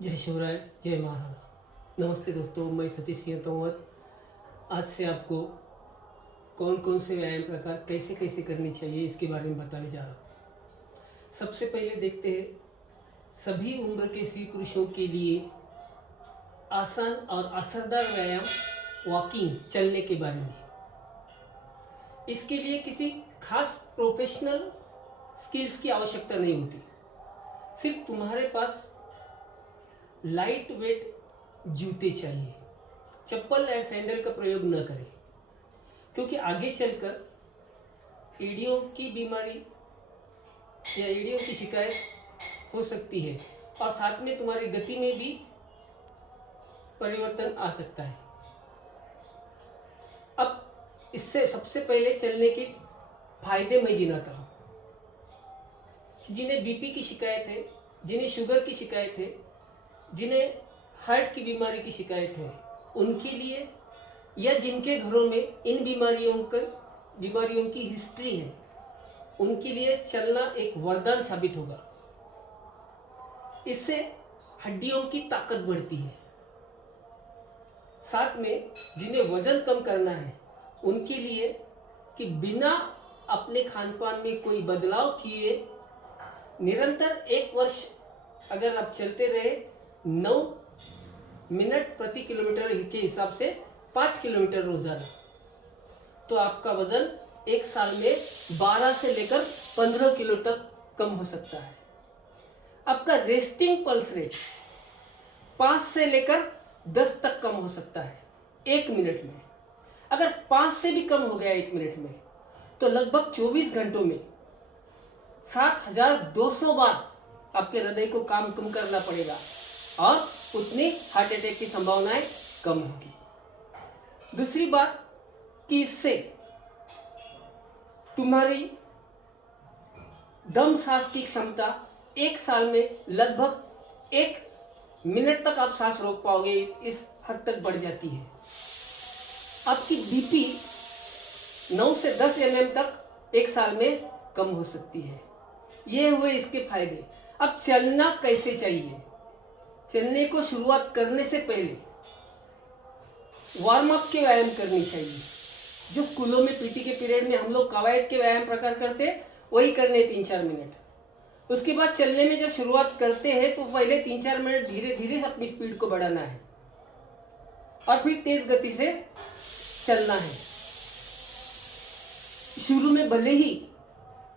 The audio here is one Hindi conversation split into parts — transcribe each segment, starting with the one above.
जय शिवराय, जय महाराणा। नमस्ते दोस्तों, मैं सतीश सिंह तोमर आज से आपको कौन कौन से व्यायाम प्रकार कैसे कैसे करनी चाहिए इसके बारे में बताने जा रहा हूँ। सबसे पहले देखते हैं सभी उम्र के स्त्री पुरुषों के लिए आसान और असरदार व्यायाम वॉकिंग, चलने के बारे में। इसके लिए किसी खास प्रोफेशनल स्किल्स की आवश्यकता नहीं होती। सिर्फ तुम्हारे पास लाइट वेट जूते चाहिए। चप्पल या सैंडल का प्रयोग न करें, क्योंकि आगे चलकर एड़ियों की बीमारी या एड़ियों की शिकायत हो सकती है और साथ में तुम्हारी गति में भी परिवर्तन आ सकता है। अब इससे सबसे पहले चलने के फायदे मैं गिनाता हूँ। जिन्हें बीपी की शिकायत है, जिन्हें शुगर की शिकायत है, जिन्हें हार्ट की बीमारी की शिकायत है, उनके लिए या जिनके घरों में इन बीमारियों की हिस्ट्री है, उनके लिए चलना एक वरदान साबित होगा। इससे हड्डियों की ताकत बढ़ती है। साथ में जिन्हें वजन कम करना है, उनके लिए कि बिना अपने खान पान में कोई बदलाव किए निरंतर 1 वर्ष अगर आप चलते रहे 9 मिनट प्रति किलोमीटर के हिसाब से 5 किलोमीटर रोजाना, तो आपका वजन 1 साल में 12 से लेकर 15 किलो तक कम हो सकता है। आपका रेस्टिंग पल्स रेट 5 से लेकर 10 तक कम हो सकता है 1 मिनट में। अगर 5 से भी कम हो गया 1 मिनट में, तो लगभग 24 घंटों में 7200 बार आपके हृदय को काम कम करना पड़ेगा और उतनी हार्ट अटैक की संभावनाएं कम होगी। दूसरी बात कि इससे तुम्हारी दम सांस की क्षमता 1 साल में लगभग 1 मिनट तक आप सांस रोक पाओगे, इस हद तक बढ़ जाती है। आपकी बीपी 9 से 10 mm तक 1 साल में कम हो सकती है। ये हुए इसके फायदे। अब चलना कैसे चाहिए? चलने को शुरुआत करने से पहले वार्म अप के व्यायाम करनी चाहिए। जो स्कूलों में पीटी के पीरियड में हम लोग कवायद के व्यायाम प्रकार करते हैं, वही करने 3-4 मिनट। उसके बाद चलने में जब शुरुआत करते हैं तो पहले 3-4 मिनट धीरे धीरे अपनी स्पीड को बढ़ाना है और फिर तेज गति से चलना है। शुरू में भले ही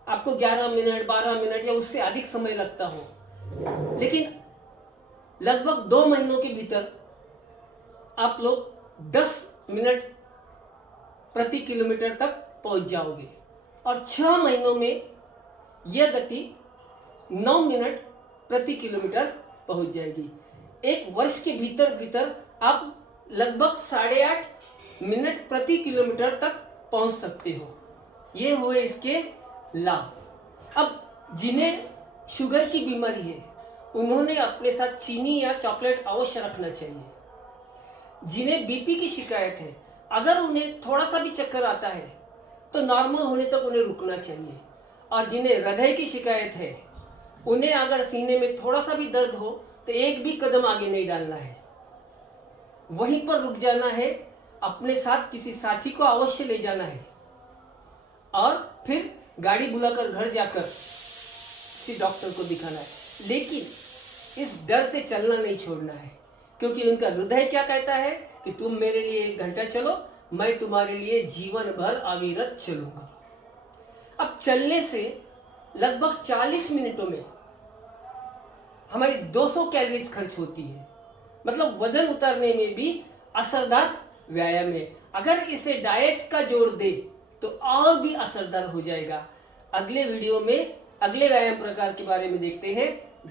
आपको 11 मिनट 12 मिनट या उससे अधिक समय लगता हो, लेकिन लगभग 2 महीनों के भीतर आप लोग 10 मिनट प्रति किलोमीटर तक पहुंच जाओगे और 6 महीनों में यह गति 9 मिनट प्रति किलोमीटर पहुंच जाएगी। 1 वर्ष के भीतर आप लगभग 8.5 मिनट प्रति किलोमीटर तक पहुंच सकते हो। ये हुए इसके लाभ। अब जिन्हें शुगर की बीमारी है, उन्होंने अपने साथ चीनी या चॉकलेट अवश्य रखना चाहिए। जिन्हें बीपी की शिकायत है, अगर उन्हें थोड़ा सा भी चक्कर आता है तो नॉर्मल होने तक उन्हें रुकना चाहिए। और जिन्हें हृदय की शिकायत है, उन्हें अगर सीने में थोड़ा सा भी दर्द हो तो एक भी कदम आगे नहीं डालना है, वहीं पर रुक जाना है। अपने साथ किसी साथी को अवश्य ले जाना है और फिर गाड़ी बुलाकर घर जाकर किसी डॉक्टर को दिखाना है। लेकिन इस डर से चलना नहीं छोड़ना है, क्योंकि उनका हृदय क्या कहता है कि तुम मेरे लिए 1 घंटा चलो, मैं तुम्हारे लिए जीवन भर अविरत चलूंगा। अब चलने से लगभग 40 मिनटों में हमारी 200 कैलोरीज खर्च होती है। मतलब वजन उतारने में भी असरदार व्यायाम है। अगर इसे डाइट का जोड़ दे तो और भी असरदार हो जाएगा। अगले वीडियो में अगले व्यायाम प्रकार के बारे में देखते हैं।